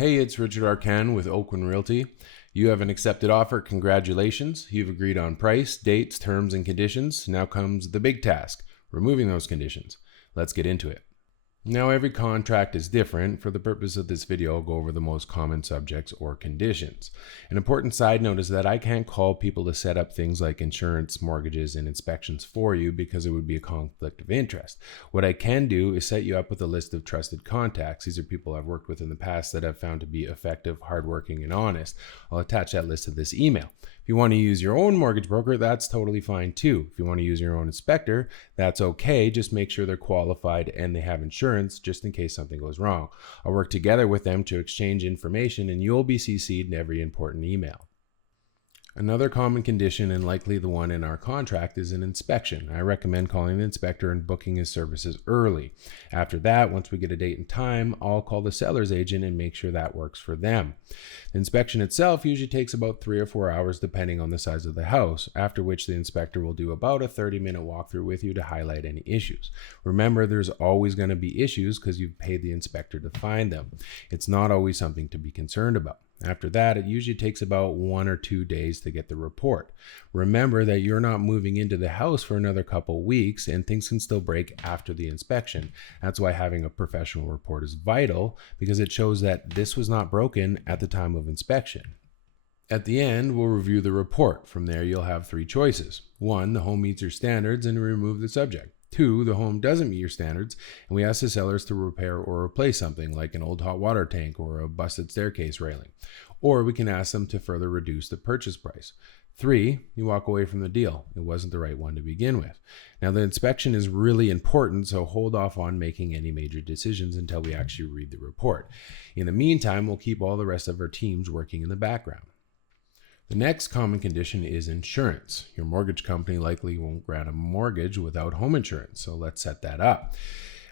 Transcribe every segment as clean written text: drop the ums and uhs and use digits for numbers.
Hey, it's Richard Arcan with Oakland Realty. You have an accepted offer. Congratulations. You've agreed on price, dates, terms, and conditions. Now comes the big task, removing those conditions. Let's get into it. Now, every contract is different. For the purpose of this video, I'll go over the most common subjects or conditions. An important side note is that I can't call people to set up things like insurance, mortgages, and inspections for you because it would be a conflict of interest. What I can do is set you up with a list of trusted contacts. These are people I've worked with in the past that I've found to be effective, hardworking, and honest. I'll attach that list to this email. If you want to use your own mortgage broker, that's totally fine too. If you want to use your own inspector, that's okay. Just make sure they're qualified and they have insurance just in case something goes wrong. I'll work together with them to exchange information and you'll be CC'd in every important email. Another common condition, and likely the one in our contract, is an inspection. I recommend calling the inspector and booking his services early. After that, once we get a date and time, I'll call the seller's agent and make sure that works for them. The inspection itself usually takes about 3 or 4 hours depending on the size of the house, after which the inspector will do about a 30-minute walkthrough with you to highlight any issues. Remember, there's always going to be issues because you've paid the inspector to find them. It's not always something to be concerned about. After that, it usually takes about 1 or 2 days to get the report. Remember that you're not moving into the house for another couple weeks and things can still break after the inspection. That's why having a professional report is vital, because it shows that this was not broken at the time of inspection. At the end, we'll review the report. From there, you'll have 3 choices. 1, the home meets your standards and remove the subject. 2, the home doesn't meet your standards, and we ask the sellers to repair or replace something like an old hot water tank or a busted staircase railing. Or we can ask them to further reduce the purchase price. 3, you walk away from the deal. It wasn't the right one to begin with. Now, the inspection is really important, so hold off on making any major decisions until we actually read the report. In the meantime, we'll keep all the rest of our teams working in the background. The next common condition is insurance. Your mortgage company likely won't grant a mortgage without home insurance, so let's set that up.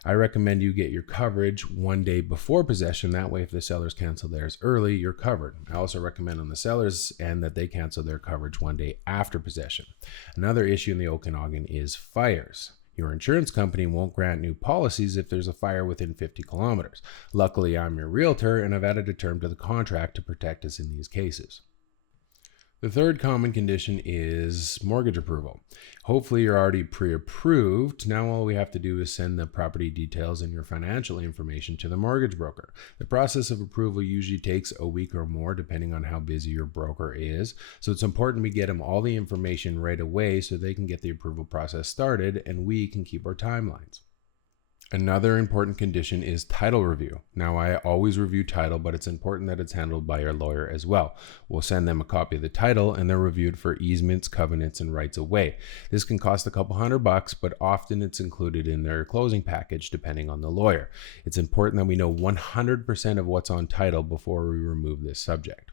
I recommend you get your coverage 1 day before possession. That way, if the sellers cancel theirs early, you're covered. I also recommend on the sellers end that they cancel their coverage 1 day after possession. Another issue in the Okanagan is fires. Your insurance company won't grant new policies if there's a fire within 50 kilometers. Luckily, I'm your realtor and I've added a term to the contract to protect us in these cases. The third common condition is mortgage approval. Hopefully you're already pre-approved. Now all we have to do is send the property details and your financial information to the mortgage broker. The process of approval usually takes a week or more depending on how busy your broker is. So it's important we get them all the information right away so they can get the approval process started and we can keep our timelines. Another important condition is title review. Now, I always review title, but it's important that it's handled by your lawyer as well. We'll send them a copy of the title and they're reviewed for easements, covenants, and rights of way. This can cost a couple $100, but often it's included in their closing package depending on the lawyer. It's important that we know 100% of what's on title before we remove this subject.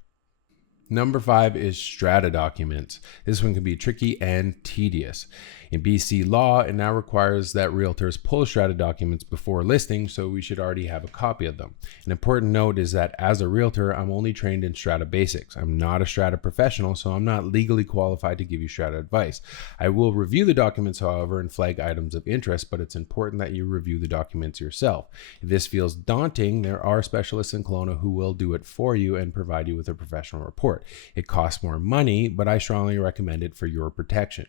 Number 5 is strata documents. This one can be tricky and tedious. In BC law, it now requires that realtors pull strata documents before listing, so we should already have a copy of them. An important note is that as a realtor, I'm only trained in strata basics. I'm not a strata professional, so I'm not legally qualified to give you strata advice. I will review the documents, however, and flag items of interest, but it's important that you review the documents yourself. If this feels daunting, there are specialists in Kelowna who will do it for you and provide you with a professional report. It costs more money, but I strongly recommend it for your protection.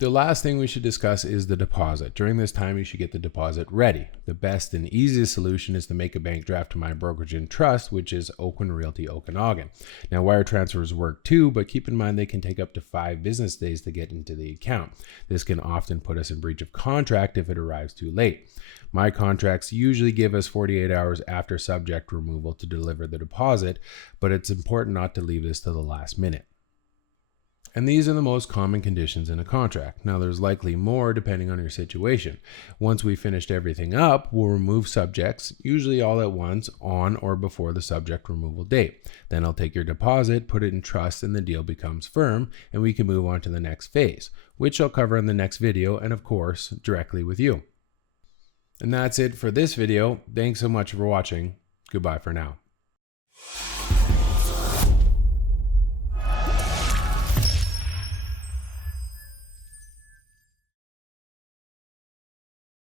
The last thing we should discuss is the deposit. During this time, you should get the deposit ready. The best and easiest solution is to make a bank draft to my brokerage and trust, which is Oakland Realty Okanagan. Now, wire transfers work too, but keep in mind they can take up to 5 business days to get into the account. This can often put us in breach of contract if it arrives too late. My contracts usually give us 48 hours after subject removal to deliver the deposit, but it's important not to leave this to the last minute. And these are the most common conditions in a contract. Now, there's likely more depending on your situation. Once we've finished everything up, we'll remove subjects, usually all at once, on or before the subject removal date. Then I'll take your deposit, put it in trust, and the deal becomes firm, and we can move on to the next phase, which I'll cover in the next video, and of course, directly with you. And that's it for this video. Thanks so much for watching. Goodbye for now.